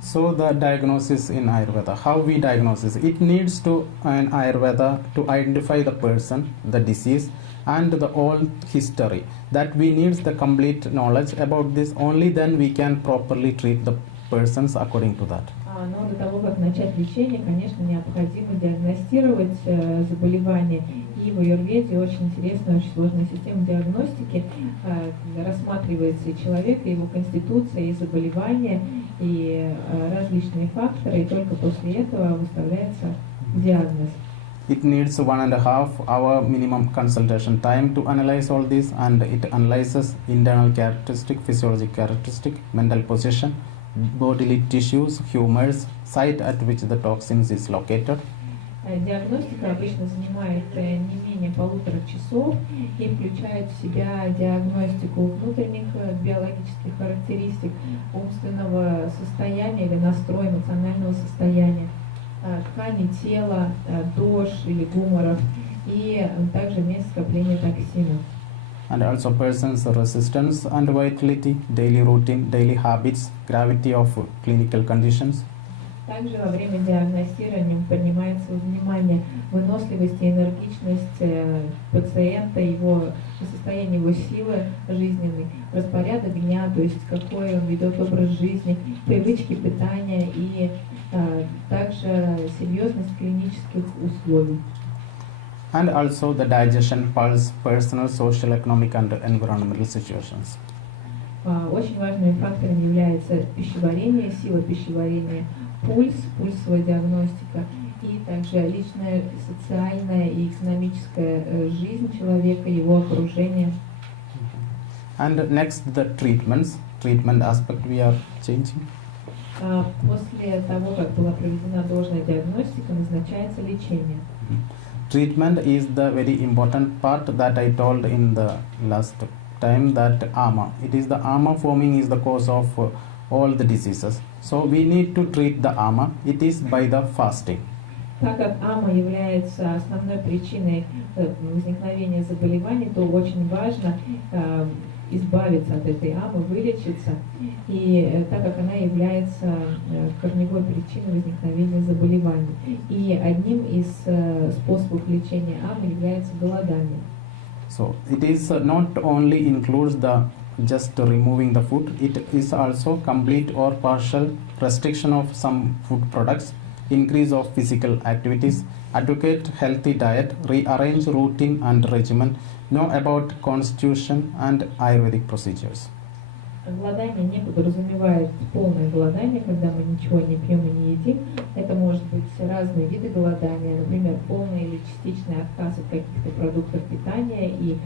So the diagnosis in Ayurveda, how we diagnose it needs to an Ayurveda to identify the person, the disease, and the whole history. That we need the complete knowledge about this. Only then we can properly treat the persons according to that. Но до того, как начать лечение, конечно, необходимо диагностировать заболевание. И в Аюрведе очень интересная, очень сложная система диагностики. Рассматривается и человек, и его конституция, и заболевания, и различные факторы, и только после этого выставляется диагноз. It needs 1.5 hour minimum consultation time to analyze all this, and it analyzes internal characteristic, physiologic characteristic, mental position, bodily tissues, humors, site at which the toxins is located. Диагностика обычно занимает не менее 1,5 часов и включает в себя диагностику внутренних биологических характеристик, умственного состояния или настроя, эмоционального состояния, ткани тела, дож или гуморов, и также место скопления токсинов. And also person's resistance and vitality, daily routine, daily habits, gravity of clinical conditions. Также во время диагностирования принимается во внимание выносливость и энергичность пациента, его состояние, его силы жизненной, распорядок дня, то есть какой он ведет образ жизни, привычки питания и также серьезность клинических условий. And also the digestion, pulse, personal, social, economic and environmental situations. Очень важными факторами является пищеварение, сила пищеварения, пульс, пульсовая диагностика и также личная, социальная и экономическая жизнь человека, его окружение. And next the treatment aspect we are changing. После того, как была проведена должная диагностика, назначается лечение. Treatment is the very important part that I told in the last time, that ama. It is the ama forming is the cause of all the diseases. So we need to treat the ama. It is by the fasting. Так как ама является основной причиной возникновения заболеваний, то очень важно избавиться от этой амы, вылечиться, и так как она является корневой причиной возникновения заболеваний. И одним из способов лечения амы является голодание. So it is not only includes the just removing the food, it is also complete or partial restriction of some food products, increase of physical activities, advocate healthy diet, rearrange routine and regimen, know about constitution and Ayurvedic procedures. Голодание не подразумевает полное голодание, когда мы ничего не пьем и не едим. Это может быть разные виды голодания, например, полный или частичный отказ от каких-то продуктов питания и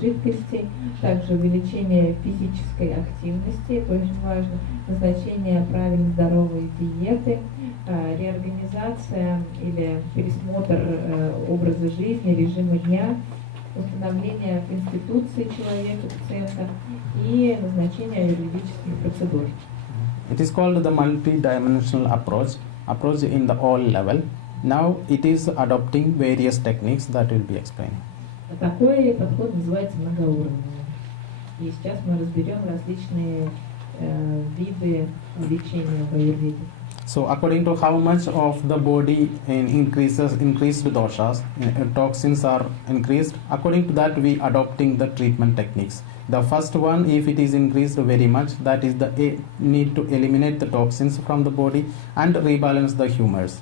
жидкостей. Также увеличение физической активности, это очень важно, назначение правильной здоровой диеты, реорганизация или пересмотр образа жизни, режима дня, установление конституции человека, пациента и назначение аюрведических процедур. It is called the multi-dimensional approach in the all level. Now it is adopting various techniques that will be explained. Такой подход называется многоуровневым. И сейчас мы разберем различные виды лечения в аюрведе. So according to how much of the body increased doshas, toxins are increased, according to that we adopting the treatment techniques. The first one, if it is increased very much, that is the need to eliminate the toxins from the body and rebalance the humors.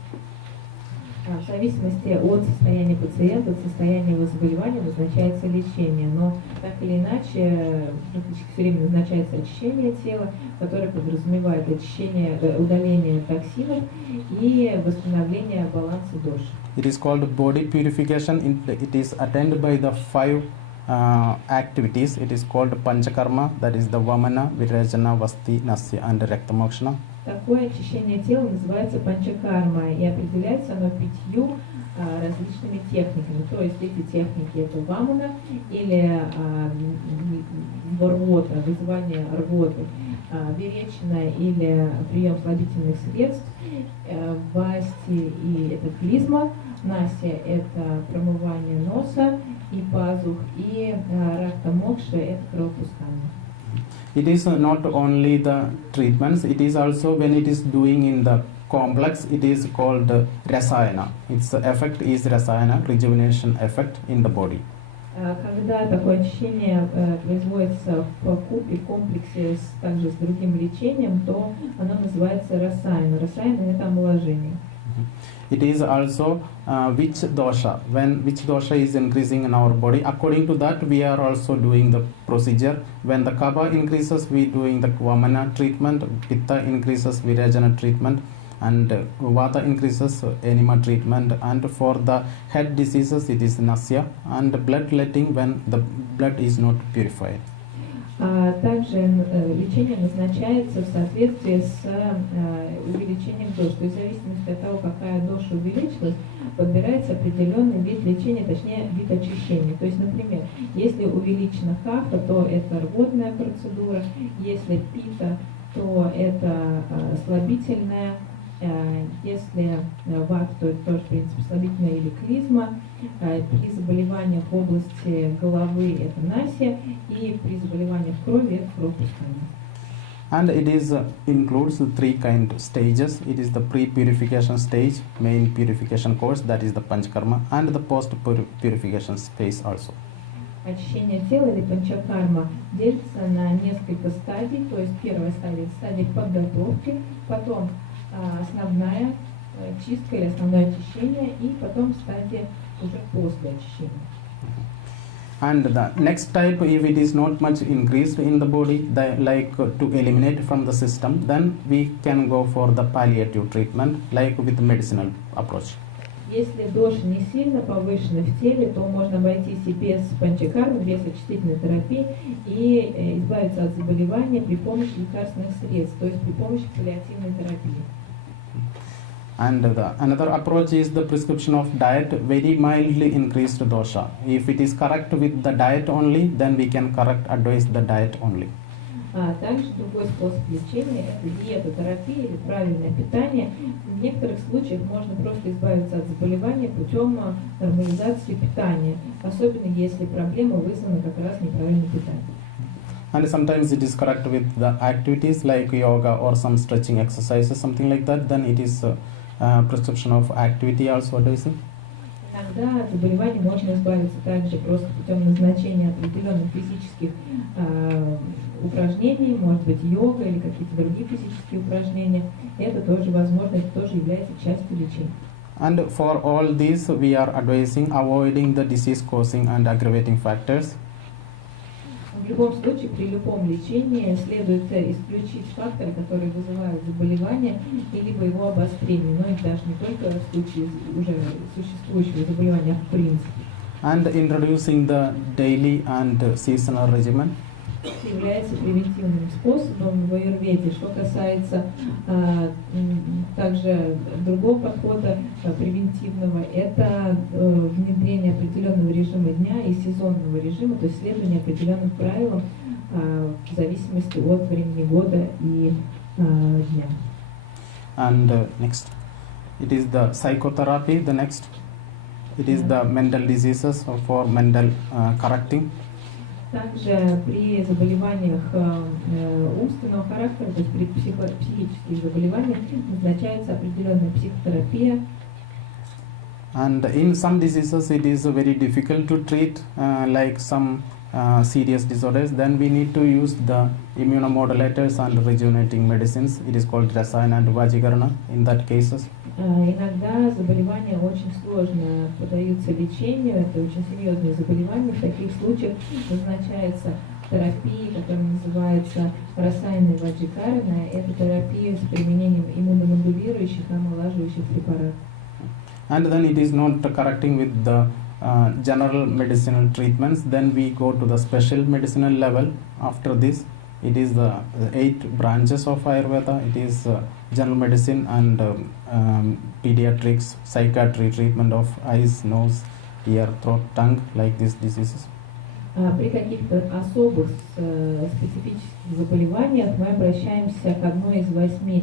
В зависимости от состояния пациента, от состояния его заболевания назначается лечение, но так или иначе практически все время назначается очищение тела, которое подразумевает очищение, удаление токсинов и восстановление баланса доши. It is called body purification. It is attained by the 5 activities. It is called panchakarma, that is the vamana, virajana, vasti, nasya and raktamokshana. Такое очищение тела называется панчакарма, и определяется оно 5 различными техниками. То есть эти техники это вамана или рвота, вызывание рвоты, веречина или прием слабительных средств, васти и это клизма, насья это промывание носа и пазух, и рактамокша это кровопускание. It is not only the treatments, it is also when it is doing in the complex, it is called rasayana. Its effect is rasayana, rejuvenation effect in the body. Когда такое очищение производится в купе, в комплексе также с другим лечением, то оно называется расаяна. Расаяна – это омоложение. It is also which dosha, when which dosha is increasing in our body. According to that, we are also doing the procedure. When the kapha increases, we doing the vamana treatment. Pitta increases, virajana treatment. And vata increases, enema treatment. And for the head diseases, it is nasya. And blood letting when the blood is not purified. Также лечение назначается в соответствии с увеличением доз. То есть в зависимости от того, какая доша увеличилась, подбирается определенный вид лечения, точнее вид очищения. То есть, например, если увеличена кафа, то это рвотная процедура, если пита, то это слабительная, если ват, то это тоже, в принципе, слабительная или клизма. При заболеваниях в области головы это насия, и при заболеваниях крови это кровопускание. And it is includes three kind stages. It is the pre-purification stage, main purification course, that is the panchakarma, and the post-purification phase also. Очищение тела или панчакарма делится на несколько стадий. То есть первая стадия – это стадия подготовки, потом основная чистка или основное очищение, и потом стадия уже после очищения. And the next type, if it is not much increased in the body, like to eliminate from the system, then we can go for the palliative treatment, like with medicinal approach. Если доша не сильно повышена в теле, то можно обойтись и без панчакармы, без очистительной терапии и избавиться от заболевания при помощи лекарственных средств, то есть при помощи паллиативной терапии. And another approach is the prescription of diet, very mildly increased dosha. If it is correct with the diet only, then we can correct advise the diet only. Также другой способ лечения – это диетотерапия или правильное питание. В некоторых случаях можно просто избавиться от заболевания путем нормализации питания, особенно если проблема вызвана как раз неправильным питанием. And sometimes it is correct with the activities like yoga or some stretching exercises, something like that, then it is prescription of activity also advising. Иногда от заболеваний можно избавиться также просто путем назначения определенных физических упражнений, может быть йога или какие-то другие физические упражнения. Это тоже возможно, это тоже является частью лечения. And for all these, we are advising avoiding the disease causing and aggravating factors. В любом случае, при любом лечении следует исключить факторы, которые вызывают заболевание, и либо его обострение, но это даже не только в случае уже существующего заболевания, а в принципе. And introducing the daily and seasonal regimen. Является превентивным способом в аюрведе. Что касается также другого подхода превентивного, это внедрение определенного режима дня и сезонного режима, то есть следование определенным правилам в зависимости от времени года и дня. And next, it is the psychotherapy. The next, it is the mental diseases for mental correcting. Также при заболеваниях умственного характера, то есть при психических заболеваниях, назначается определенная психотерапия. And in some diseases it is very difficult to treat, like some serious disorders. Then we need to use the immunomodulators and rejuvenating medicines. It is called rasayana and vajikarana in that cases. Иногда заболевания очень сложно поддаются лечению, это очень серьезные заболевания. В таких случаях назначается терапия, которая называется расаяна и ваджикарана. Это терапия с применением иммуномодулирующих и омолаживающих препаратов. And then it is not correcting with the general medicinal treatments. Then we go to the special medicinal level. After this, it is the 8 branches of Ayurveda. It is general medicine and pediatrics, psychiatry, treatment of eyes, nose, ear, throat, tongue, like these diseases. При каких-то особых специфических заболеваниях мы обращаемся к одной из 8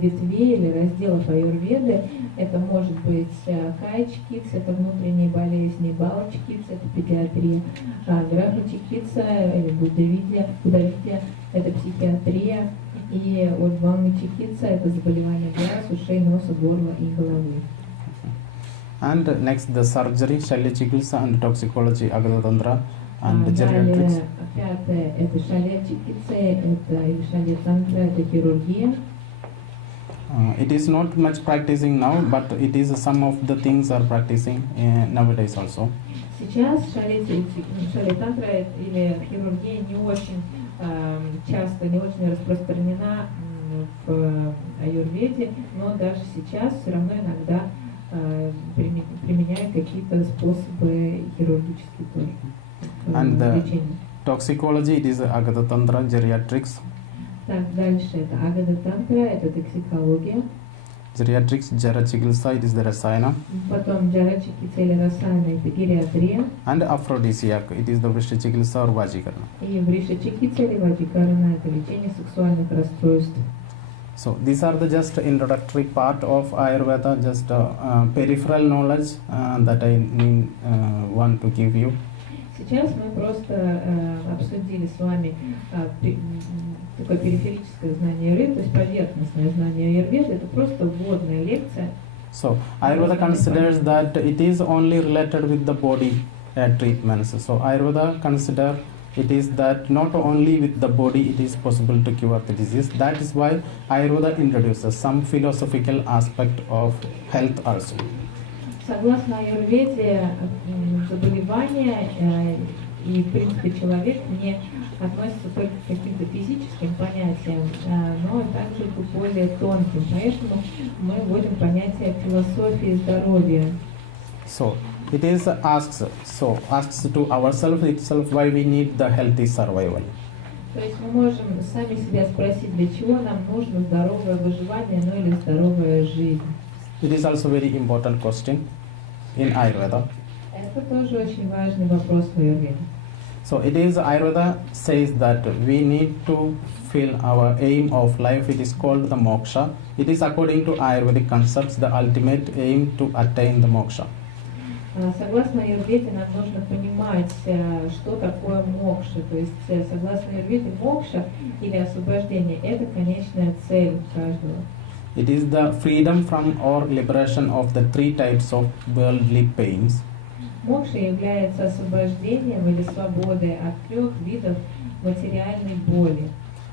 ветвей или разделов аюрведы. Это может быть кай-чикитса, это внутренние болезни, бала-чикитса, это педиатрия, граха-чикитса или буддавидия, это психиатрия, и ванна-чикитса, это заболевания глаз, ушей, носа, горла и головы. And next the surgery, Shalya-chikitsa and toxicology, Agadatantra and geriatrics. Пятое это шалия-чикитса, это или шалия-тантра, это хирургия. It is not much practicing now, but it is some of the things are practicing nowadays also. Сейчас шалия-тантра или хирургия не очень часто, не очень распространена в аюрведе, но даже сейчас все равно иногда применяют какие-то способы хирургические тоже. And the toxicology, it is Agadatantra, geriatrics. Так, дальше это агада-тантра, это токсикология. Geriatrics, Jara-chikitsa, it is the rasayana. Потом джара-чикитса или расайна, это гериатрия. And aphrodisiac, it is the Vrishya-chikitsa or Vajikarana. И вриша-чикитса или ваджикарана, это лечение сексуальных расстройств. So these are the just introductory part of Ayurveda, just peripheral knowledge that I want to give you. Сейчас мы просто обсудили с вами такое периферическое знание аюрведы, то есть поверхностное знание аюрведы. Это просто вводная лекция. So Ayurveda considers that it is only related with the body treatments. So Ayurveda consider it is that not only with the body it is possible to cure the disease. That is why Ayurveda introduces some philosophical aspect of health also. Согласно аюрведе, заболевания и, в принципе, человек не относится только к каким-то физическим понятиям, но также к более тонким. Поэтому мы вводим понятие философии здоровья. So it is asks to ourselves itself why we need the healthy survival. То есть мы можем сами себя спросить, для чего нам нужно здоровое выживание, ну или здоровая жизнь. It is also very important question in Ayurveda. Это тоже очень важный вопрос в аюрведе. So it is Ayurveda says that we need to feel our aim of life. It is called the moksha. It is according to Ayurvedic concepts the ultimate aim to attain the moksha. Согласно аюрведе нам нужно понимать, что такое мокша. То есть согласно аюрведе мокша или освобождение – это конечная цель каждого. It is the freedom from or liberation of the 3 types of worldly pains. Мокша является освобождением или свободой от 3 видов материальной боли.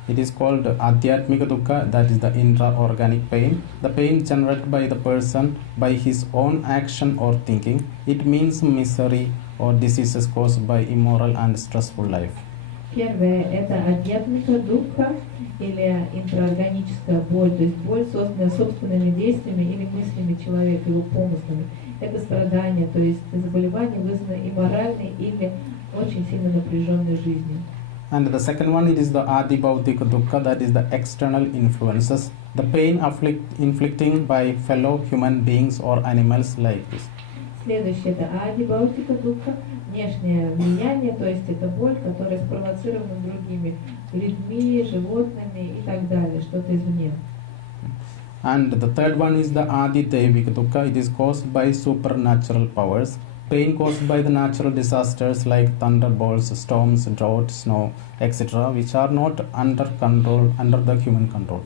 It is called Adhyatmika Dukkha, that is the intra-organic pain. The pain generated by the person by his own action or thinking. It means misery or diseases caused by immoral and stressful life. Первое – это адьятмика дукха или интраорганическая боль, то есть боль, созданная собственными действиями или мыслями человека, его помыслами. Это страдание, то есть заболевание, вызванное имморальной или очень сильно напряженной жизнью. And the second one, it is the Adibhautika Dukkha, that is the external influences, the pain inflicting by fellow human beings or animals like this. Следующее – это адибхаутика дукха, внешнее влияние, то есть это боль, которая спровоцирована другими людьми, животными и так далее, что-то извне. And the third one is the Adi Devika Dukkha. It is caused by supernatural powers. Pain caused by the natural disasters like thunderbolts, storms, drought, snow, etc., which are not under the human control.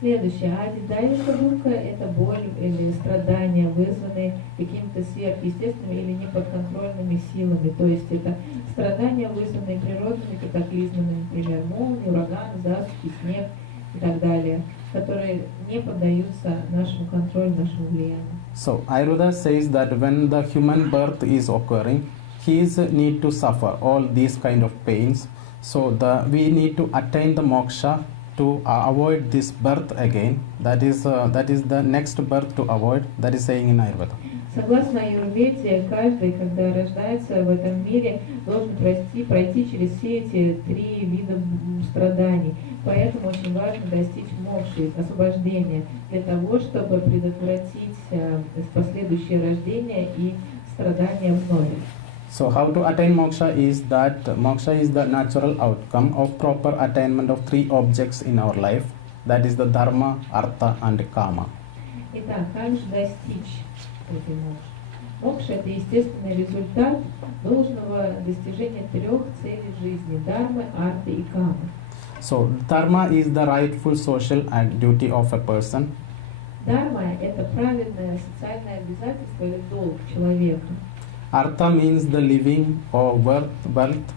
Следующее, адидайвика дукха – это боль или страдания, вызванные какими-то сверхъестественными или неподконтрольными силами. То есть это страдания, вызванные природными катаклизмами, например, молнии, ураганы, засухи, снег и так далее, которые не поддаются нашему контролю, нашему влиянию. So Ayurveda says that when the human birth is occurring, he is need to suffer all these kind of pains. So we need to attain the moksha to avoid this birth again. That is the next birth to avoid. That is saying in Ayurveda. Согласно аюрведе, каждый, когда рождается в этом мире, должен пройти через все эти 3 вида страданий. Поэтому очень важно достичь мокши, освобождения, для того, чтобы предотвратить последующее рождение и страдания вновь. So how to attain moksha is that moksha is the natural outcome of proper attainment of three objects in our life, that is the dharma, artha and kama. Итак, как же достичь этой мокши? Мокша – это естественный результат должного достижения трех целей жизни – дharмы, арты и камы. So dharma is the rightful social duty of a person. Дharma – это праведное социальное обязательство или долг человека. Artha means the living or wealth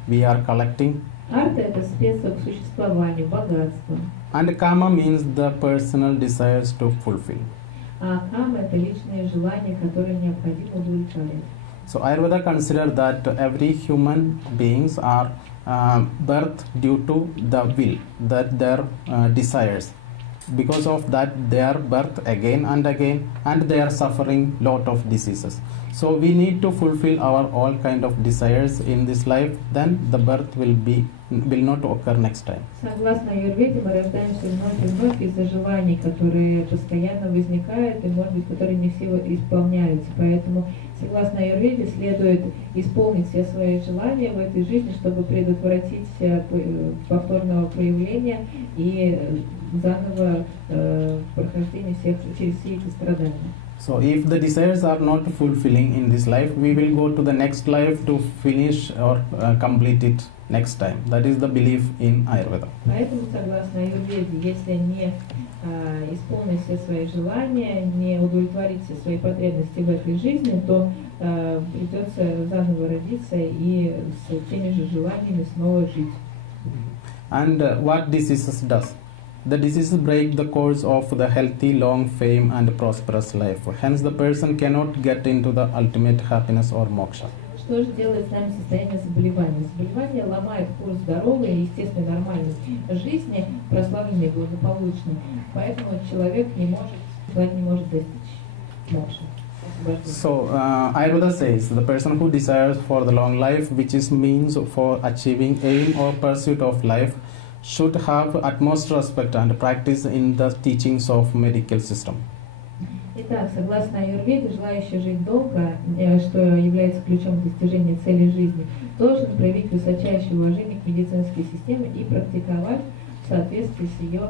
we are collecting. Арта – это средство к существованию, богатство. And kama means the personal desires to fulfill. А кама – это личные желания, которые необходимо удовлетворять. So Ayurveda consider that every human beings are birth due to the will, that their desires. Because of that, they are birth again and again, and they are suffering lot of diseases. So we need to fulfill our all kind of desires in this life. Then the birth will not occur next time. Согласно Аюрведе, мы рождаемся вновь и вновь из-за желаний, которые постоянно возникают и, может быть, которые не все исполняются. Поэтому, согласно Аюрведе, следует исполнить все свои желания в этой жизни, чтобы предотвратить повторного проявления и заново прохождение через все эти страдания. So if the desires are not fulfilling in this life, we will go to the next life to finish or complete it next time. That is the belief in Ayurveda. Поэтому, согласно Аюрведе, если не исполнить все свои желания, не удовлетворить все свои потребности в этой жизни, то придется заново родиться и с теми же желаниями снова жить. And what diseases does? The diseases break the course of the healthy, long, fame and prosperous life. Hence the person cannot get into the ultimate happiness or moksha. Что же делает с нами состояние заболевания? Заболевание ломает курс здоровой и естественной нормальной жизни, прославленной, благополучной. Поэтому человек не может достичь мокши. So Ayurveda says the person who desires for the long life, which is means for achieving aim or pursuit of life, should have utmost respect and practice in the teachings of medical system. Итак, согласно Аюрведе, желающий жить долго, что является ключом достижения цели жизни, должен проявить высочайшее уважение к медицинской системе и практиковать в соответствии с ее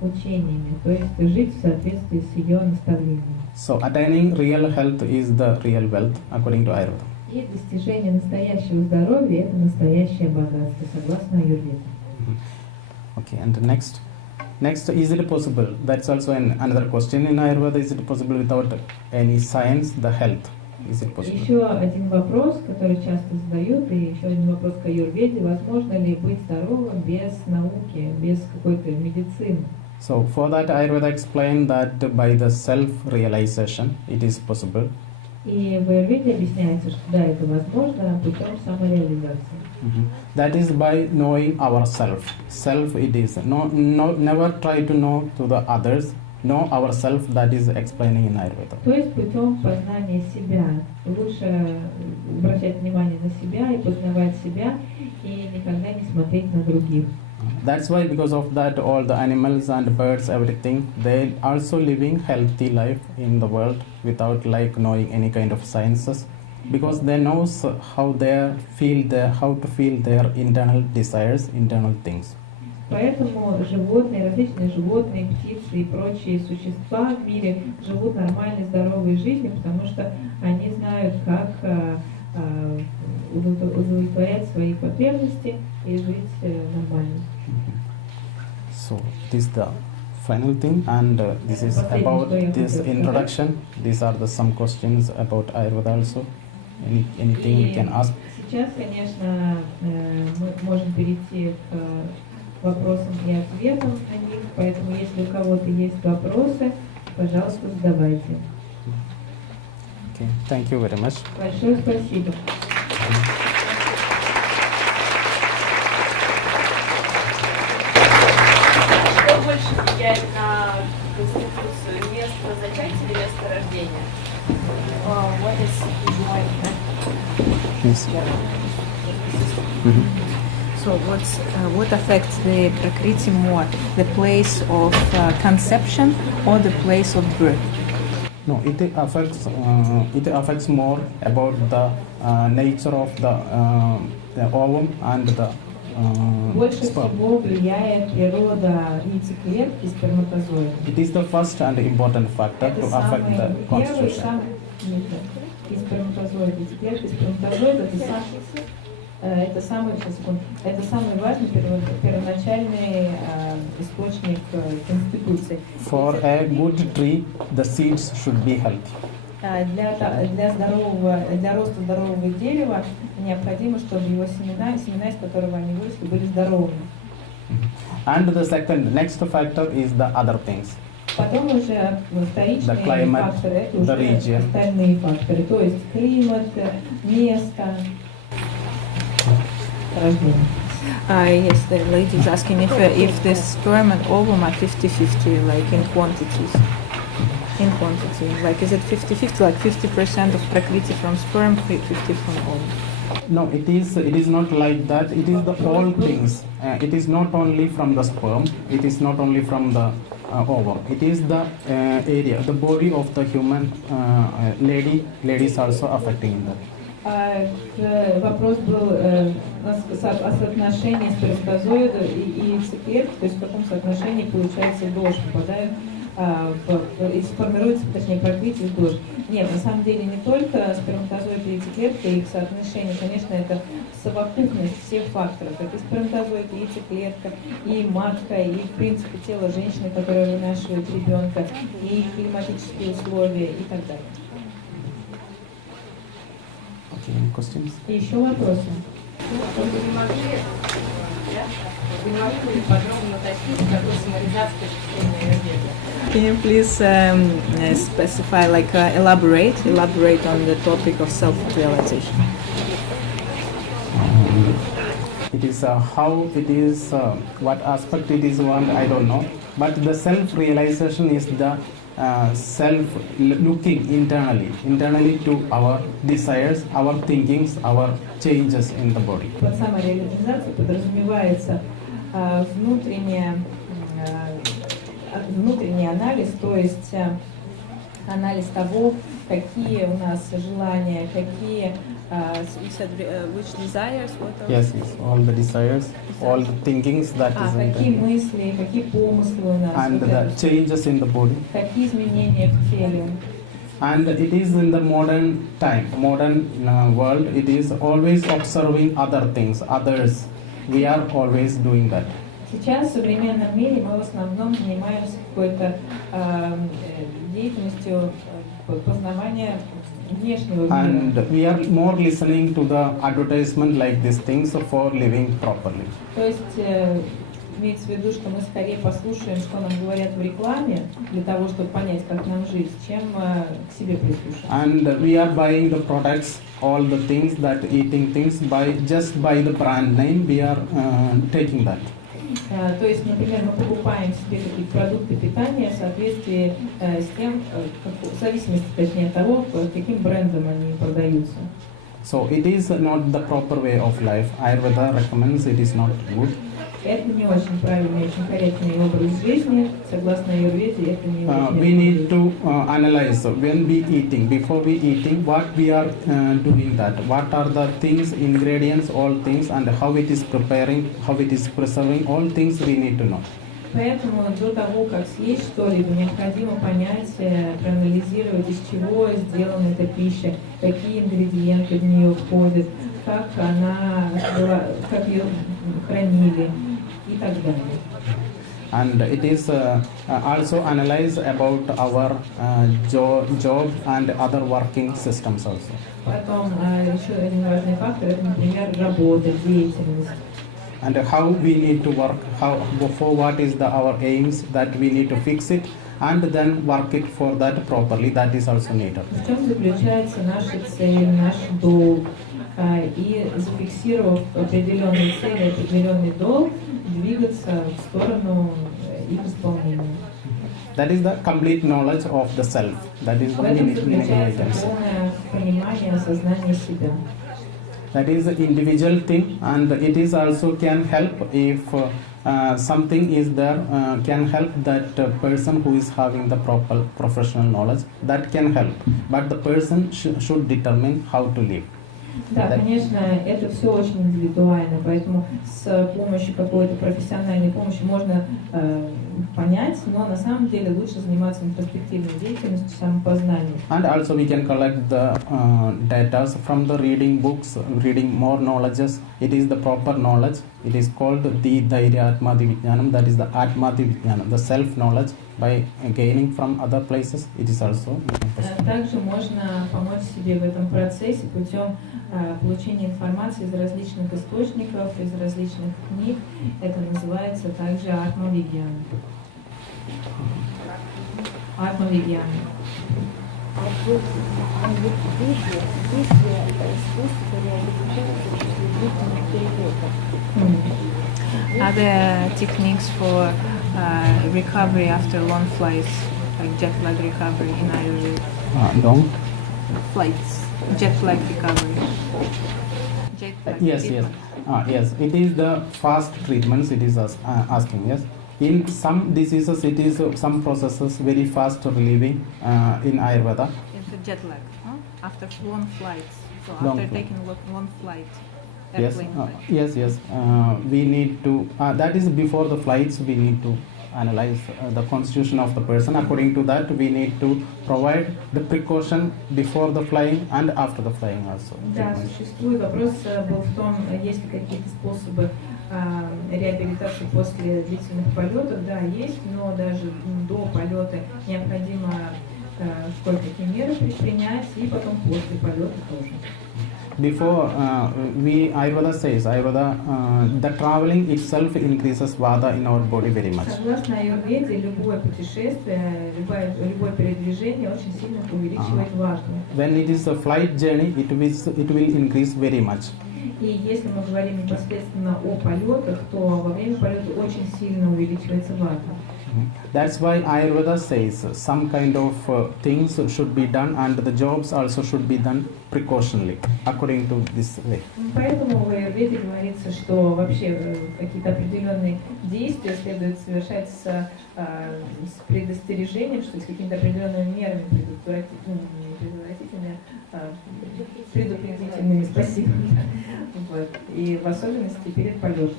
учениями, то есть жить в соответствии с ее наставлениями. So attaining real health is the real wealth according to Ayurveda. И достижение настоящего здоровья – это настоящее богатство, согласно Аюрведе. Okay, and next, is it possible? That's also another question in Ayurveda. Is it possible without any science, the health? Is it possible? Еще один вопрос, который часто задают, и еще один вопрос к Аюрведе: возможно ли быть здоровым без науки, без какой-то медицины? So for that, Ayurveda explained that by the self-realization, it is possible. И в Аюрведе объясняется, что да, это возможно путем самореализации. That is by knowing ourself. Self it is. Never try to know to the others. Know ourself. That is explaining in Ayurveda. То есть путем познания себя. Лучше обращать внимание на себя и познавать себя, и никогда не смотреть на других. That's why, because of that, all the animals and birds, everything, they also living healthy life in the world without knowing any kind of sciences, because they knows how to feel their internal desires, internal things. Поэтому животные, различные животные, птицы и прочие существа в мире живут нормальной, здоровой жизнью, потому что они знают, как удовлетворять свои потребности и жить нормально. So this is the final thing, and this is about this introduction. These are some questions about Ayurveda also. Anything we can ask? Сейчас, конечно, мы можем перейти к вопросам и ответам на них, поэтому если у кого-то есть вопросы, пожалуйста, задавайте. Okay, thank you very much. Большое спасибо. Что больше влияет на конституцию, место зачатия или место рождения? What is more Yes. So what affects the Prakriti more, the place of conception or the place of birth? No, it affects more about the nature of the ovum and the Больше sperm. всего влияет природа яйцеклетки, сперматозоида. It is the first and important factor Это to affect самый the первый, constitution. и сперматозоид, яйцеклетка, сперматозоид это самый важный первоначальный источник конституции. For a good tree, the seeds should be healthy. Для роста здорового дерева необходимо, чтобы его семена, из которого они выросли, были здоровыми. And the next factor is the other things. Потом уже вторичные The climate, факторы, это the уже region. остальные факторы, то есть климат, место, рождение. Yes, the lady is asking if the sperm and ovum are 50-50, like in quantities. In quantity, like is it 50-50, like 50% of prakriti from sperm, 50 from ovum? No, it is not like that. It is the all things. It is not only from the sperm. It is not only from the ovum. It is the area, the body of the human ladies also affecting that. Вопрос был о соотношении сперматозоида и яйцеклетки, то есть в каком соотношении получается ДОЖ попадает, и сформируется, точнее, прокрытие ДОЖ. Нет, на самом деле не только сперматозоид и яйцеклетка, их соотношение, конечно, это совокупность всех факторов, это и сперматозоид, и яйцеклетка, и матка, и, в принципе, тело женщины, которая вынашивает ребенка, и климатические условия, и так далее. Any questions? И еще вопросы? Вы не могли подробно уточнить, какой самореализация аюрведы? Can you please specify, like elaborate on the topic of self-realization? It is how it is, what aspect it is one, I don't know. But the self-realization is the self-looking internally to our desires, our thinkings, our changes in the body. Под самореализацией подразумевается внутренний анализ, то есть анализ того, какие у нас желания, какие You said which desires? What else? Yes, all the desires, all the thinkings that is какие in мысли, какие помыслы у нас, and вот the это, changes in the body. какие изменения в теле. And it is in the modern time, modern world, it is always observing other things, others. We are always doing that. Сейчас в современном мире мы в основном занимаемся какой-то деятельностью познавания внешнего мира. And we are more listening to the advertisement like these things for living properly. То есть имеется в виду, что мы скорее послушаем, что нам говорят в рекламе, для того, чтобы понять, как нам жить, чем к себе прислушаться. And we are buying the products, all the things that eating things just by the brand name, we are taking that. То есть, например, мы покупаем себе какие-то продукты питания в соответствии с тем, в зависимости, точнее, от того, каким брендом они продаются. So it is not the proper way of life. Ayurveda recommends it is not good. Это не очень правильный, очень корректный образ жизни. Согласно Аюрведе, это не очень. We need to analyze when we eating, before we eating, what we are doing that, what are the things, ingredients, all things, and how it is preparing, how it is preserving, all things we need to know. Поэтому до того, как съесть что-либо, необходимо понять, проанализировать, из чего сделана эта пища, какие ингредиенты в нее входят, как она была, как ее хранили и так далее. And it is also analyze about our job and other working systems also. Потом еще один важный фактор, это, например, работа, деятельность. And how we need to work, how before what is our aims that we need to fix it and then work it for that properly, that is also needed. В чем заключается наша цель, наш долг, и зафиксировав определенные цели, определенный долг, двигаться в сторону их исполнения. That is the complete knowledge of the self. That is the В этом meaning заключается items. полное понимание, осознание себя. That is the individual thing, and it is also can help if something is there can help that person who is having the proper professional knowledge, that can help, but the person should determine how to live. Да, конечно, это все очень индивидуально, поэтому с помощью какой-то профессиональной помощи можно понять, но на самом деле лучше заниматься интроспективной деятельностью, самопознанием. And also we can collect the data from the reading books, reading more knowledges. It is the proper knowledge. It is called the Dhairya Atmadi Vijnanam, that is the Atmadi Vijnanam, the self-knowledge by gaining from other places. It is also. Также можно помочь себе в этом процессе путем получения информации из различных источников, из различных книг. Это называется также атма-вигьяна. Атма-вигьяна. Are there techniques for recovery after long flights, like jet lag recovery in Аюрведе? Long Flights, jet lag recovery. Jet lag yes, treatment. yes. It is the fast treatments. It is asking. Yes, in some diseases, it is some processes very fast relieving in Ayurveda. It's a jet lag, huh? After long flights. So Long after flight. taking long flight, Yes, airplane flight. yes. We need to. That is before the flights. We need to analyze the constitution of the person. According to that, we need to provide the precaution before the flying and after the flying also. Да, существует. Вопрос был в том, есть ли какие-то способы реабилитации после длительных полетов. Да, есть, но даже до полета необходимо кое-какие меры предпринять, и потом после полета тоже. Before Ayurveda says, the traveling itself increases vata in our body very much. Согласно Аюрведе, любое путешествие, любое передвижение очень сильно увеличивает вату. When it is a flight journey, it will increase very much. И если мы говорим непосредственно о полетах, то во время полета очень сильно увеличивается вата. That's why Ayurveda says some kind of things should be done, and the jobs also should be done precautionally, according to this way. Поэтому в Аюрведе говорится, что вообще какие-то определенные действия следует совершать с предостережением, что с какими-то определенными мерами предупредительными, спасибо. Вот. И в особенности перед полетом.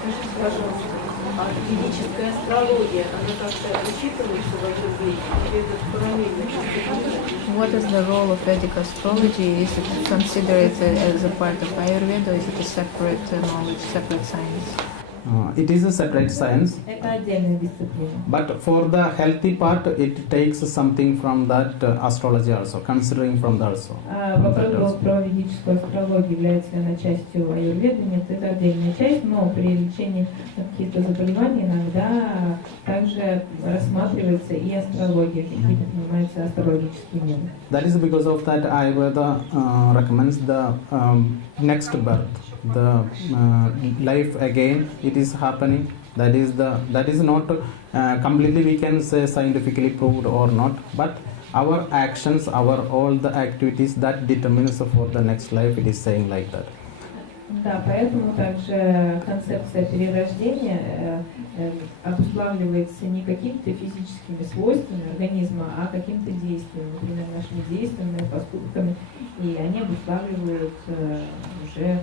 Скажите, пожалуйста, а ведическая астрология, она как-то учитывается в Аюрведе? Или это параллельно? What is the role of Vedic astrology? Is it considered as a part of Ayurveda, or is it a separate knowledge, separate science? It is a separate science, Это отдельная дисциплина. but for the healthy part, it takes something from that astrology also, considering from that also. Вопрос был про ведическую астрологию, является ли она частью аюрведы? Нет, это отдельная часть, но при лечении каких-то заболеваний иногда также рассматривается и астрология, какие-то принимаются астрологические меры. That is because of that Ayurveda recommends the next birth, the life again. It is happening. That is not completely we can say scientifically proved or not, but our actions, all the activities that determines for the next life. It is saying like that. Да, поэтому также концепция перерождения обуславливается не какими-то физическими свойствами организма, а каким-то действием, например, нашими действиями, поступками, и они обуславливают уже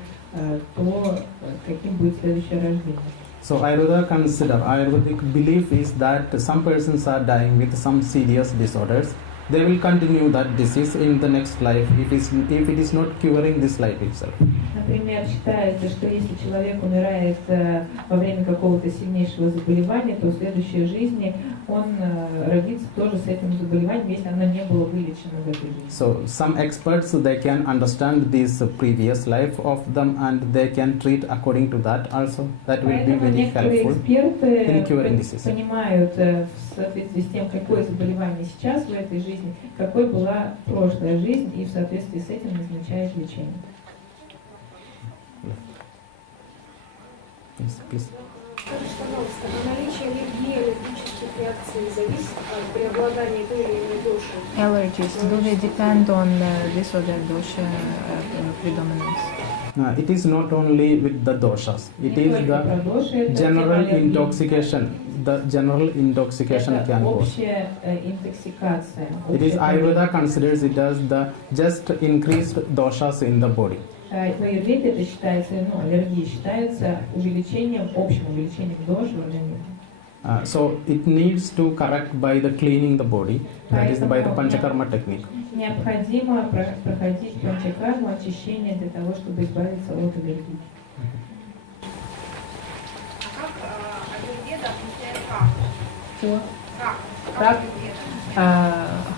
то, каким будет следующее рождение. So Ayurvedic belief is that some persons are dying with some serious disorders. They will continue that disease in the next life if it is not curing this life itself. Например, считается, что если человек умирает во время какого-то сильнейшего заболевания, то в следующей жизни он родится тоже с этим заболеванием, если оно не было вылечено в этой жизни. So some experts, they can understand this previous life of them and they can treat according to that also. That will be very helpful in curing disease. Понимают в соответствии с тем, какое заболевание сейчас в этой жизни, какой была прошлая жизнь, и в соответствии с этим назначают лечение. Please. Скажите, пожалуйста, наличие аллергии, аллергических реакций зависит от преобладания той или иной доши? Allergies, do they depend on this or that dosha predominance? It is not only with the doshas. It Не is только про the доши, это general тема аллергии. intoxication. The general intoxication Это can cause. общая интоксикация. It is общая Ayurveda considers it as the just increased doshas in the body. В Аюрведе это считается, аллергия считается общим увеличением дош в организме. So it needs to correct by the cleaning the body, that is by the panchakarma technique. Необходимо проходить панчакарму, очищение для того, чтобы избавиться от аллергии. А как Аюрведа объясняет как? Как?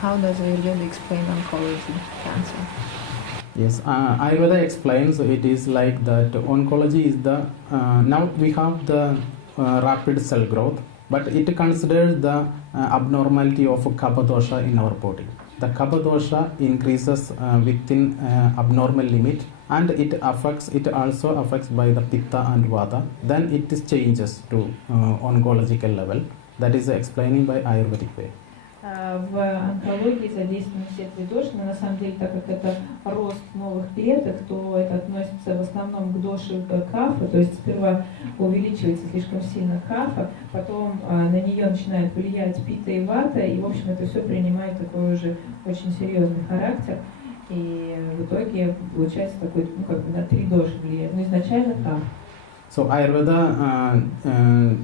How does Ayurveda explain oncology, cancer? Yes, Ayurveda explains it is like that oncology is the, now we have the rapid cell growth, but it considers the abnormality of kapha dosha in our body. The kapha dosha increases within abnormal limit, and it also affects by the pitta and vata. Then it changes to oncological level. That is explaining by Ayurvedic way. В онкологии задействованы все три доши, но на самом деле, так как это рост новых клеток, то это относится в основном к доше кафа, то есть сперва увеличивается слишком сильно кафа, потом на нее начинает влиять пита и вата, и в общем это все принимает такой уже очень серьезный характер, и в итоге получается такой, на три доши влияет, но изначально каф. So Ayurveda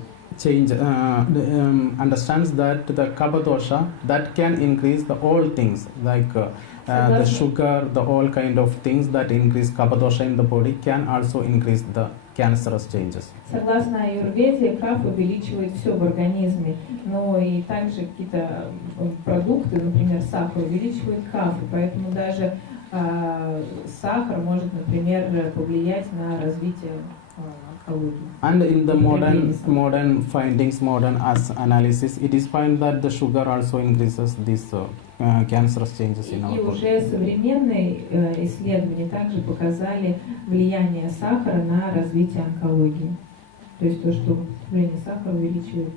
understands that the kapha dosha that can increase the all things like the sugar, the all kind of things that increase kapha dosha in the body can also increase the cancerous changes. Согласно Аюрведе, каф увеличивает все в организме, но и также какие-то продукты, например, сахар, увеличивают каф, и поэтому даже сахар может, например, повлиять на развитие онкологии. And in the modern findings, modern analysis, it is found that the sugar also increases these cancerous changes in our И body. уже современные исследования также показали влияние сахара на развитие онкологии. То есть то, что употребление сахара увеличивает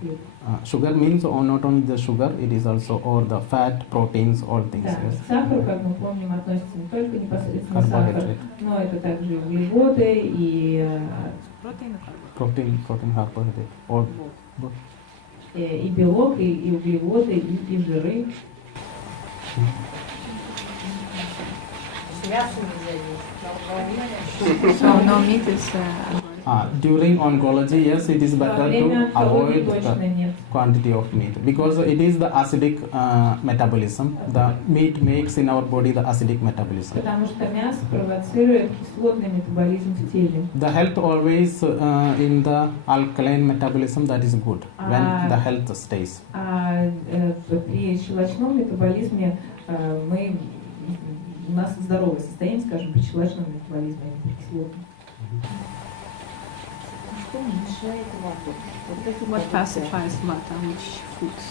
клетки. Sugar means not only the sugar, it is also all the fat, proteins, all things. Да, Yes. к сахару, как мы помним, относится не только непосредственно сахар, Carbohydrate. но это также и углеводы, и Protein, carbohydrate, all. и белок, и углеводы, и жиры. Мясо нельзя есть. So no meat is. During oncology, yes, it is Во better время to онкологии avoid точно the нет. quantity of meat because it is the acidic metabolism. The meat makes in our body the acidic metabolism. Потому что мясо провоцирует кислотный метаболизм в теле. The health always in the alkaline metabolism, that is good when the health stays. При щелочном метаболизме у нас здоровое состояние, скажем, при щелочном метаболизме, а не при кислотном. Что мешает вату? What pacifies vata? Which foods?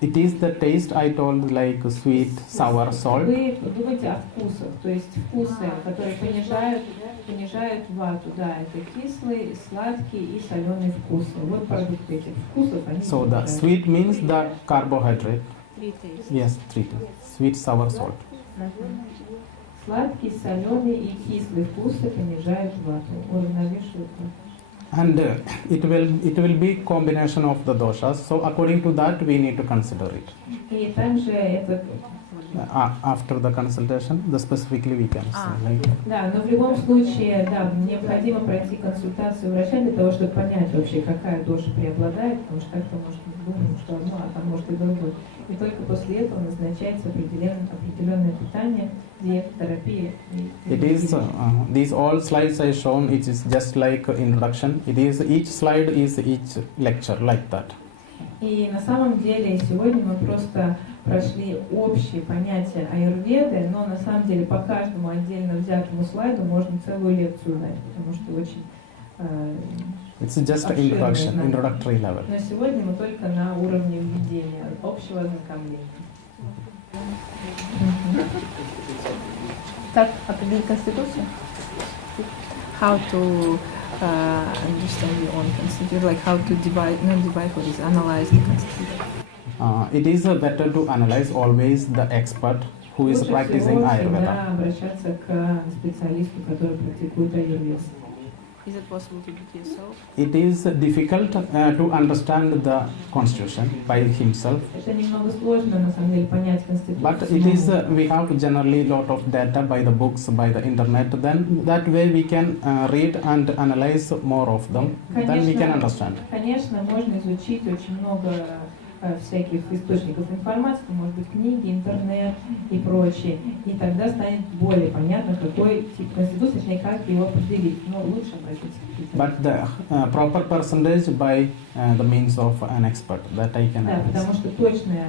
It is the taste I told, like sweet, sour, salt. Вы думаете о вкусах, то есть вкусы, которые понижают вату, да, это кислые, сладкие и соленые вкусы. Вот продукты этих вкусов, они So the понижают. sweet means the carbohydrate. Three tastes. Yes, three. Sweet, sour, salt. Сладкие, соленые и кислые вкусы понижают вату, уравновешивают вату. And it will be combination of the doshas. So according to that, we need to consider it. И также это, After the consultation, the specifically we can say. Like, да, но в любом случае, да, необходимо пройти консультацию врача для того, чтобы понять вообще, какая доша преобладает, потому что так-то может думать, что одно, а там может и другое. И только после этого назначается определенное питание, диета, терапия. it is these all slides I shown. It is just like introduction. It is each slide is each lecture like that. И на самом деле сегодня мы просто прошли общие понятия аюрведы, но на самом деле по каждому отдельно взятому слайду можно целую лекцию дать, потому что очень It's just an introduction, introductory level. Но сегодня мы только на уровне введения, общего ознакомления. Так, определить Конституцию? How to understand your own Constitution, like how to not divide, what is analyze the Constitution. It is better to analyze always the expert who is Лучше practicing всего Ayurveda. всегда обращаться к специалисту, который практикует аюрведу. Is it possible to do it yourself? It is difficult to understand the constitution by himself, Это немного сложно, на самом деле, понять конституцию. but it is we have generally lot of data by the books, by the internet. Then that way we can read and analyze more of them. Then we can understand. Конечно, можно изучить очень много всяких источников информации, может быть, книги, интернет и прочее, и тогда станет более понятно, какой тип конституции, точнее, как его определить, но лучше обратиться к специалисту. But the proper percentage by the means of an expert that I can Да, analyze. потому что точное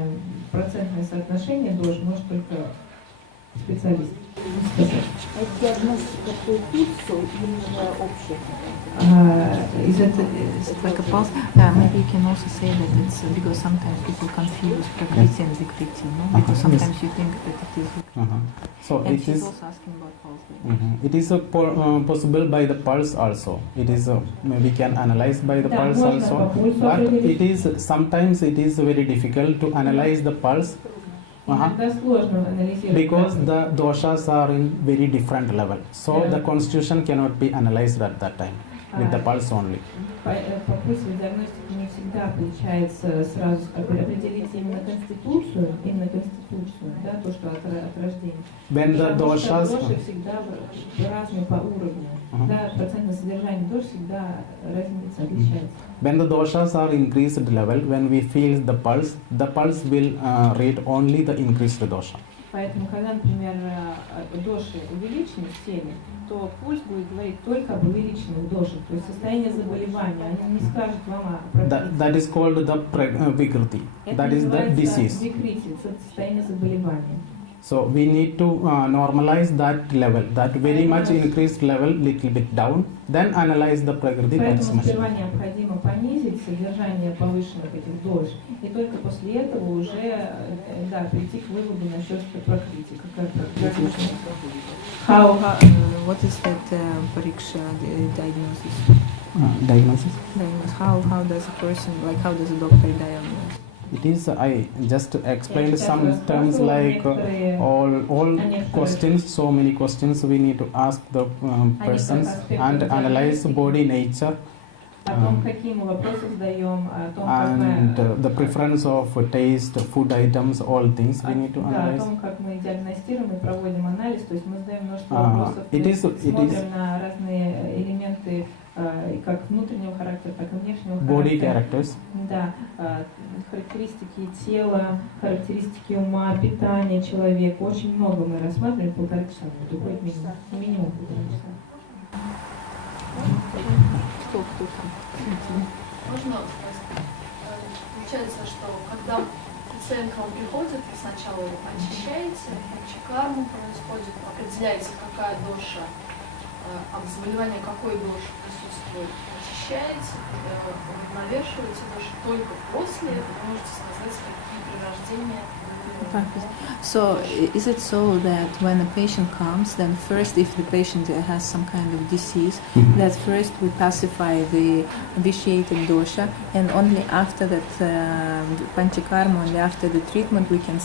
процентное соотношение должен может только специалист сказать. Диагностика по курсу или общая? Is it like a pulse? Maybe you can also say that it's because sometimes people confuse prakriti and vikriti, no? Because sometimes you think that it is. So And it she's is. also asking about pulse. It is possible by the pulse also. It is we can analyze by the Да, pulse можно also, по пульсу but определить. it is sometimes it is very difficult to analyze the pulse Иногда сложно анализировать. because the doshas are in very different level. So Yeah. the constitution cannot be analyzed at that time with the pulse only. По пульсовой диагностике не всегда получается сразу определить именно конституцию, да, то, что от рождения. When the Потому что doshas, доши всегда разные по уровню, да, процентное содержание дош всегда разница, отличается. when the doshas are increased level, when we feel the pulse will read only the increased dosha. Поэтому, когда, например, доши увеличены в теле, то пульс будет говорить только об увеличенных дошах, то есть состояние заболевания, они не скажут вам о That is called the vikriti. That is the disease. Викрити, это состояние заболевания. So we need to normalize that level, that very much increased level, little bit down, then analyze the prakriti. That is Поэтому much. сперва необходимо понизить содержание повышенных этих дош, и только после этого уже прийти к выводу насчет пракрити. What is that pariksha diagnosis? Diagnosis. How does a person, like how does a doctor diagnose? It is, I just explained some terms like all questions, so many questions we need to ask the persons and analyze body nature О том, какие мы вопросы задаем, о том, как and мы... the preference of taste, food items, all things we need to Да, о analyze. том, как мы диагностируем и проводим анализ, то есть мы задаем множество вопросов, смотрим на разные элементы, как внутреннего характера, так и внешнего Body характера. characters. Да, характеристики тела, характеристики ума, питания человека. Очень много мы рассматриваем, 1,5 часа. Это будет минимум 1,5 часа. Можно спросить? Получается, что когда пациент к вам приходит, вы сначала очищаете, чакарму происходит, определяете, какая доша, заболевание какой доши присутствует, очищаете, навешиваете доши, только после этого вы можете сказать, какие при рождении. So, is it so that when a patient comes, then first, if the patient has some kind of disease, that first we pacify the vitiated dosha, and only after that panchakarma, only after the treatment, we can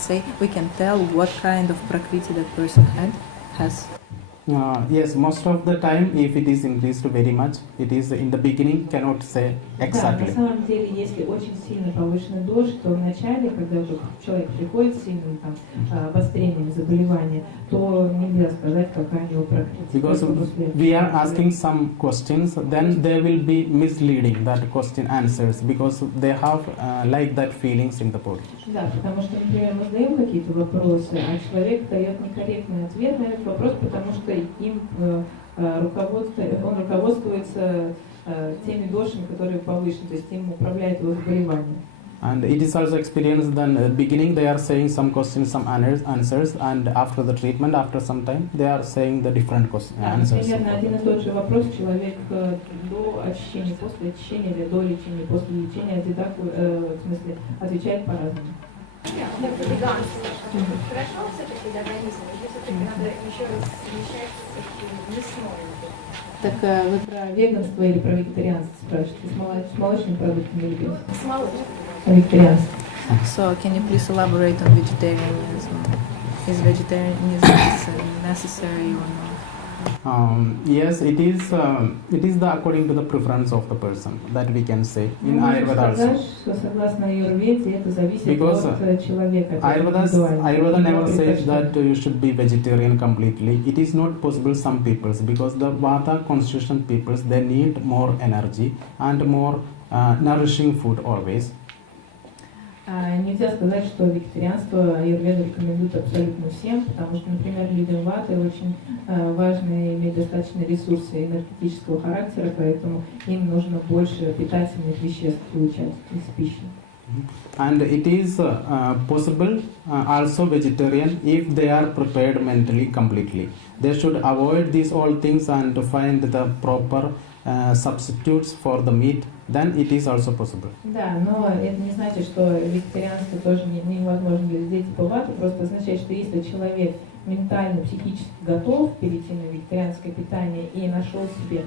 tell what kind of prakriti that person has. Yes, most of the time, if it is increased very much, it is in the beginning cannot say exactly. Да, на самом деле, если очень сильно повышенный дош, то вначале, когда человек приходит с сильным обострением заболевания, то нельзя сказать, какая у него практика. Because we are asking some questions, then they will be misleading that question answers because they have like that feelings in the body. Да, потому что, например, мы задаем какие-то вопросы, а человек дает некорректный ответ на этот вопрос, потому что он руководствуется теми дошами, которые повышены, то есть им управляет его заболевание. And it is also experienced that in the beginning they are saying some questions, some answers, and after the treatment, after some time, they are saying the different answers. Например, на один и тот же вопрос человек до очищения, после очищения или до лечения, после лечения в смысле, отвечает по-разному. Хорошо все-таки для организма, или все-таки надо еще раз совмещать с мясной? Так вы про веганство или про вегетарианство спрашиваете? С молочными продуктами или без? С молочным. Вегетарианство. So, can you please elaborate on vegetarianism? is vegetarianism necessary or not? Yes, it is the according to the preference of the person that we can say in Ayurveda also. Что согласно Аюрведе это зависит Because от человека. Ayurveda never says that you should be vegetarian completely. It is not possible some peoples because the Vata constitution peoples they need more energy and more nourishing food always. Нельзя сказать, что вегетарианство Аюрведа рекомендует абсолютно всем, потому что, например, людям ваты очень важно иметь достаточно ресурсы энергетического характера, поэтому им нужно больше питательных веществ получать из пищи. And it is possible also vegetarian if they are prepared mentally completely. They should avoid these all things and find the proper substitutes for the meat. Then it is also possible. Да, но это не значит, что вегетарианство тоже невозможно для людей типа ваты, просто означает, что если человек ментально, психически готов перейти на вегетарианское питание и нашел себе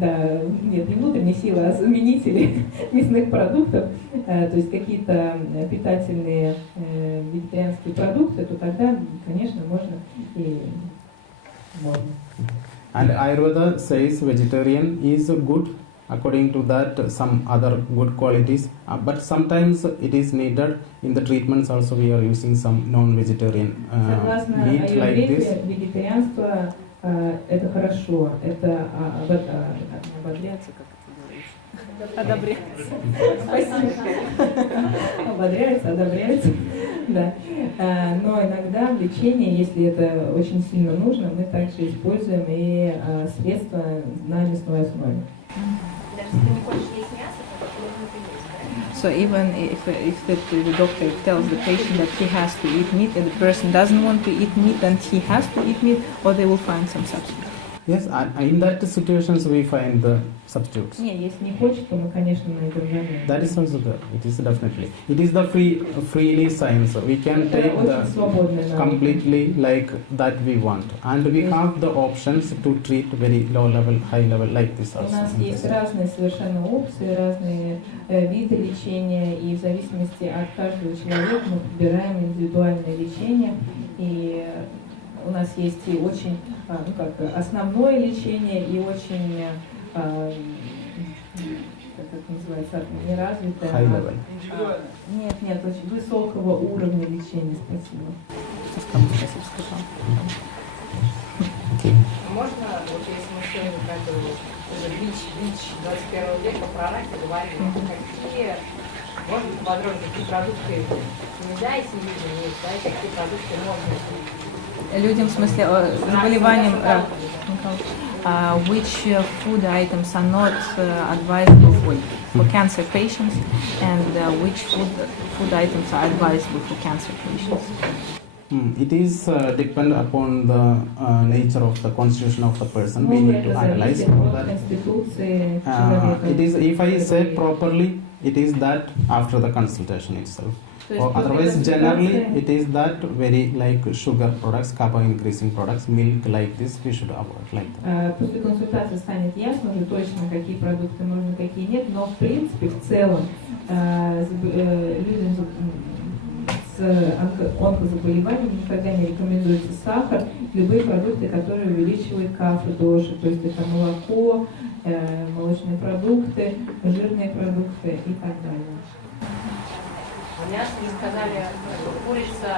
да, нет, не внутренние силы, а заменители мясных продуктов, то есть какие-то питательные вегетарианские продукты, то тогда, конечно, можно и можно. And Ayurveda says vegetarian is good according to that some other good qualities, but sometimes it is needed in the treatments also we are using some non-vegetarian meat like this. Вегетарианство это хорошо, это ободряться, как это говорится? Одобряется. Спасибо. Ободряется, одобряется. Да. Но иногда в лечении, если это очень сильно нужно, мы также используем и средства на мясной основе. Даже если ты не хочешь есть мясо, то нужно есть. So even if the doctor tells the patient that he has to eat meat and the person doesn't want to eat meat, then he has to eat meat, or they will find some substitute. Yes, in that situations we find the substitutes. Не, если не хочет, то мы, конечно, найдем замену. That is also there. It is definitely. It is the freely science. We can take the completely like that we want, and we have the options to treat very low level, high level like this also. У нас есть разные совершенно опции, разные виды лечения, и в зависимости от каждого человека мы подбираем индивидуальное лечение. И у нас есть и очень основное лечение, и очень, как это называется, неразвитое. High level. Нет, очень высокого уровня лечения. Спасибо. Okay. Можно, вот если мы сегодня про это уже ВИЧ 21 века, про рак говорим, какие, может быть, подробнее, какие продукты нельзя, если людям есть, да, и какие продукты можно? Людям, в смысле, заболеванием, which food items are not advisable for cancer patients, and which food items are advisable for cancer patients? It is depend upon the nature of the constitution of the person. We need to analyze that. It is, if I say properly, it is that after the consultation itself. Or otherwise, generally, it is that very like sugar products, carbo increasing products, milk like this, we should avoid like that. После консультации станет ясно уже точно, какие продукты нужны, какие нет, но в принципе, в целом, людям с онкозаболеваниями никогда не рекомендуется сахар, любые продукты, которые увеличивают кафы доши, то есть это молоко, молочные продукты, жирные продукты и так далее. Мясо, вы сказали, курица,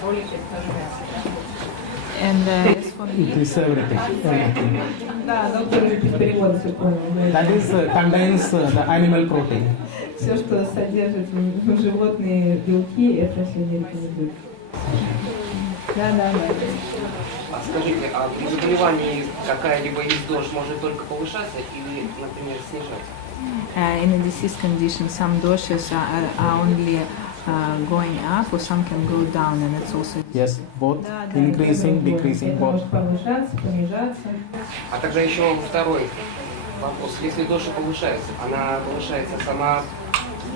кролик, это тоже мясо, да? And as for It is everything. Да, доктор без перевода все понял. That is contains the animal protein. Все, что содержит животные белки, это все не рекомендуется. Да. А скажите, а при заболевании какая-либо из дож может только повышаться или, например, снижаться? in a disease condition, some doshas are only going up, or some can go down, and it's also... Yes, both increasing, decreasing, both. А тогда еще второй вопрос. Если доша повышается, она повышается сама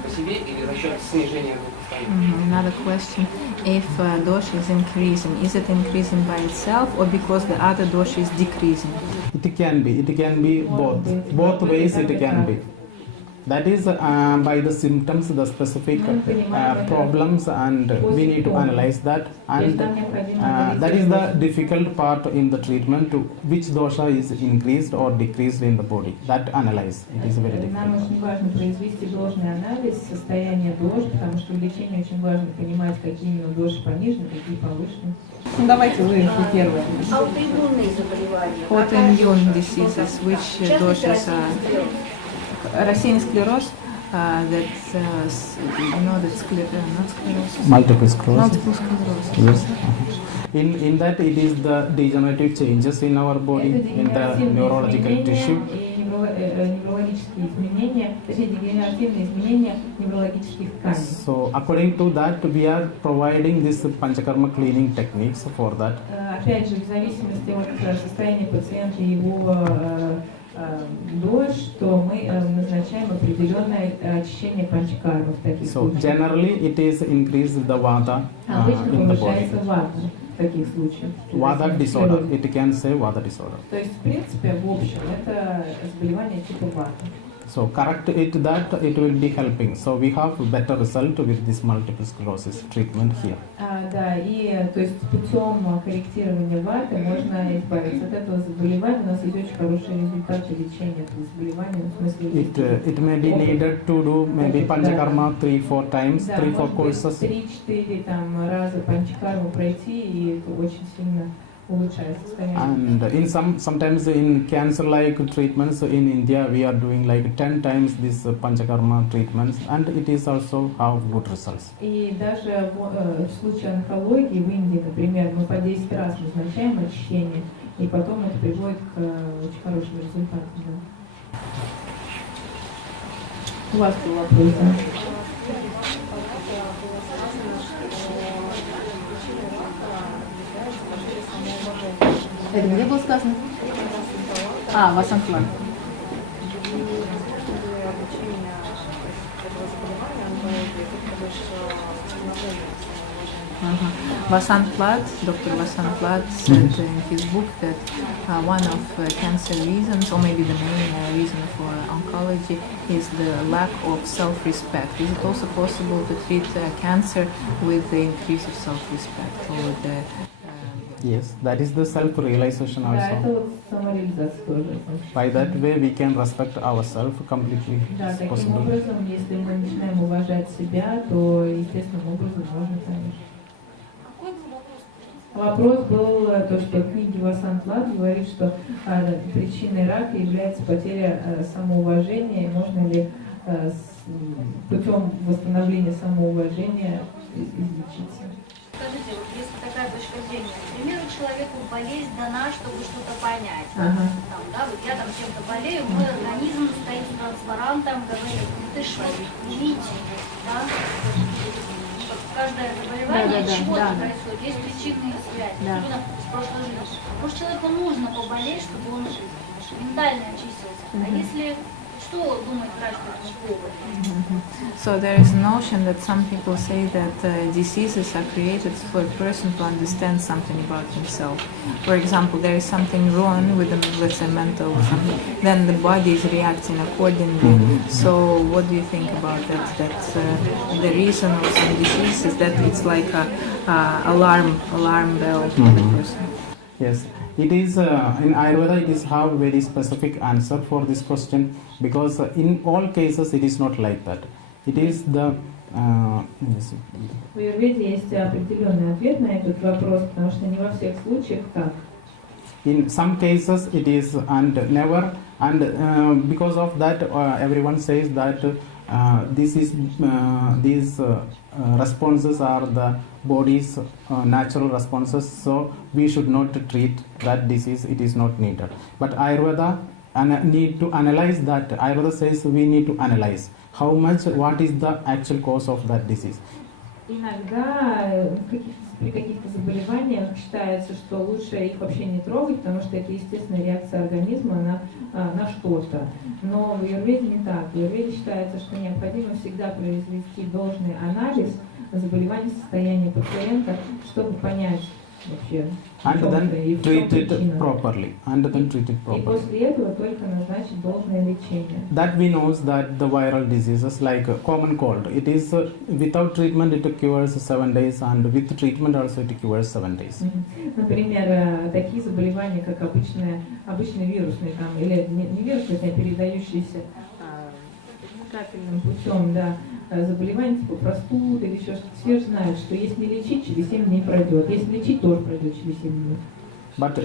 по себе или за счет снижения двух остальных? Another question. If dosha is increasing, is it increasing by itself or because the other dosha is decreasing? It can be both. Both ways it can be. That is by the symptoms, the specific problems, and we need to analyze that. And that is the difficult part in the treatment, to which dosha is increased or decreased in the body. That analyze, it is very Нам difficult. очень важно произвести должный анализ состояния дож, потому что в лечении очень важно понимать, какие именно доши понижены, какие повышены. Ну, давайте вы первое. Аутоиммунные заболевания. Autoimmune diseases, which doshes are рассеянный склероз, that's not sclerosis. Multiple sclerosis. Multiple sclerosis. Yes. In that, it is the degenerative changes in our body, in the neurological tissue. Неврологические изменения, точнее дегенеративные изменения неврологических тканей. So according to that, we are providing this panchakarma cleaning techniques for that. Опять же, в зависимости от состояния пациента и его дож, что мы назначаем определенное очищение панчакармы в таких So случаях. generally, it is increase the vata Обычно in the body. повышается вата в таких случаях. Vata disorder. It can say vata disorder. То есть, в принципе, в общем, это заболевание типа ваты. So correct it that it will be helping. So we have better result with this multiple sclerosis treatment here. Да, и то есть путем корректирования ваты можно избавиться от этого заболевания. У нас есть очень хорошие результаты лечения этого заболевания. В смысле, It may be needed to do maybe panchakarma 3-4 times, да, 3-4 может быть, courses. 3-4 раза панчакарму пройти, и это очень сильно улучшает состояние. And sometimes in cancer-like treatments in India, we are doing like 10 times this panchakarma treatments, and it is also have good results. И даже в случае онкологии в Индии, например, мы по 10 раз назначаем очищение, и потом это приводит к очень хорошим результатам. Да. У вас был вопрос, да? Это где было сказано? Васантлан. Vasant Dr. Vasant said in his book that one of cancer reasons, or maybe the main reason for oncology, is the lack of self-respect. Is it also possible to treat cancer with the increase of self-respect, or the Yes, that is the self-realization Да, это also. вот самореализация тоже. By that way, we can respect ourselves completely. Да, It's таким possible. образом, если мы начинаем уважать себя, то естественным образом можно, конечно. Вопрос был то, что в книге Васантлат говорит, что причиной рака является потеря самоуважения, и можно ли путем восстановления самоуважения излечиться. Скажите, вот если такая точка зрения, к примеру, человеку болезнь дана, чтобы что-то понять. Ага. Там, да, вот я там чем-то болею, мой организм стоит с транспарантом, говорит, ну ты что, видите, да? Каждое заболевание чего-то происходит, есть причинные связи, особенно с прошлой жизни. Может, человеку нужно поболеть, чтобы он ментально очистился. А если что думает врач по этому поводу? So there is a notion that some people say that diseases are created for a person to understand something about himself. For example, there is something wrong with the, let's say, mental or something, then the body is reacting accordingly. So what do you think about that? That the reason of some disease is that it's like a alarm bell for the person. Yes, it is in Ayurveda. It is have very specific answer for this question, because in all cases it is not like that. It is the В Аюрведе есть определенный ответ на этот вопрос, потому что не во всех случаях так. in some cases it is and never, and because of that everyone says that these responses are the body's natural responses, so we should not treat that disease. It is not needed. But Ayurveda need to analyze that. Ayurveda says we need to analyze how much, what is the actual cause of that disease. Иногда при каких-то заболеваниях считается, что лучше их вообще не трогать, потому что это естественная реакция организма на что-то. Но в Аюрведе не так. В Аюрведе считается, что необходимо всегда произвести должный анализ заболевания, состояния пациента, чтобы понять, вообще. And в чем then и в чем treat it причина. properly. And then treat it И properly. после этого только назначить должное лечение. That we knows that the viral diseases like common cold, it is without treatment it cures 7 days, and with treatment also it cures 7 days. Например, такие заболевания, как обычные вирусные, там, или не вирусные, а передающиеся капельным путем, да, заболевания типа простуды или еще что-то, все же знают, что если лечить, через 7 дней пройдет. Если лечить, тоже пройдет через 7 дней. But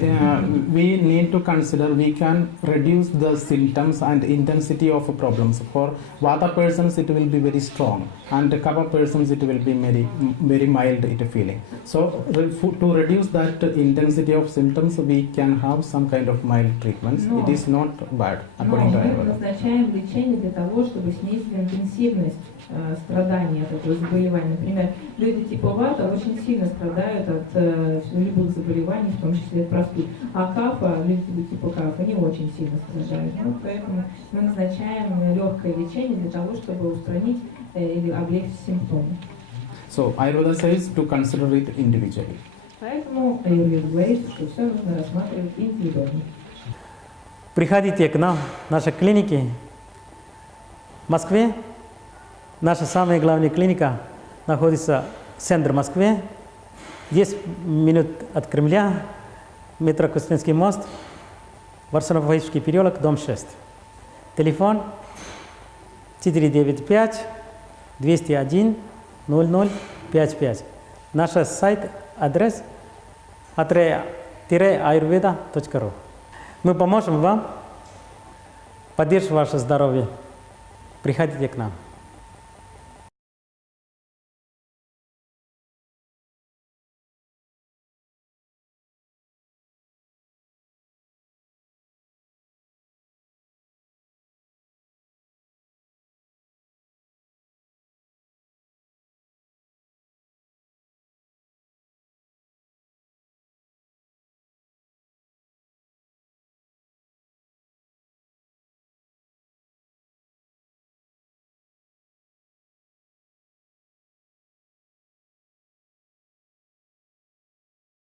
we need to consider we can reduce the symptoms and intensity of problems. For Vata persons it will be very strong, and Kapha persons it will be very mild it feeling. So to reduce that intensity of symptoms we can have some kind of mild treatments. No. It is not bad Но according to мы Аюрведа. назначаем лечение для того, чтобы снизить интенсивность страданий от этого заболевания. Например, люди типа Вата очень сильно страдают от любых заболеваний, в том числе от простуд. А Кафа, люди типа Кафа, не очень сильно страдают. Ну, поэтому мы назначаем легкое лечение для того, чтобы устранить или облегчить симптомы. So Ayurveda says to consider it individually. Поэтому Аюрведа говорит, что все нужно рассматривать индивидуально. Приходите к нам в наши клиники в Москве. Наша самая главная клиника находится в центре Москвы, 10 минут от Кремля, метро Кузнецкий мост, Варсонофовский переулок, дом 6. Телефон 495-201-0055. Наш сайт, адрес apреля-аюрведа.ру. Мы поможем вам поддерживать ваше здоровье. Приходите к нам.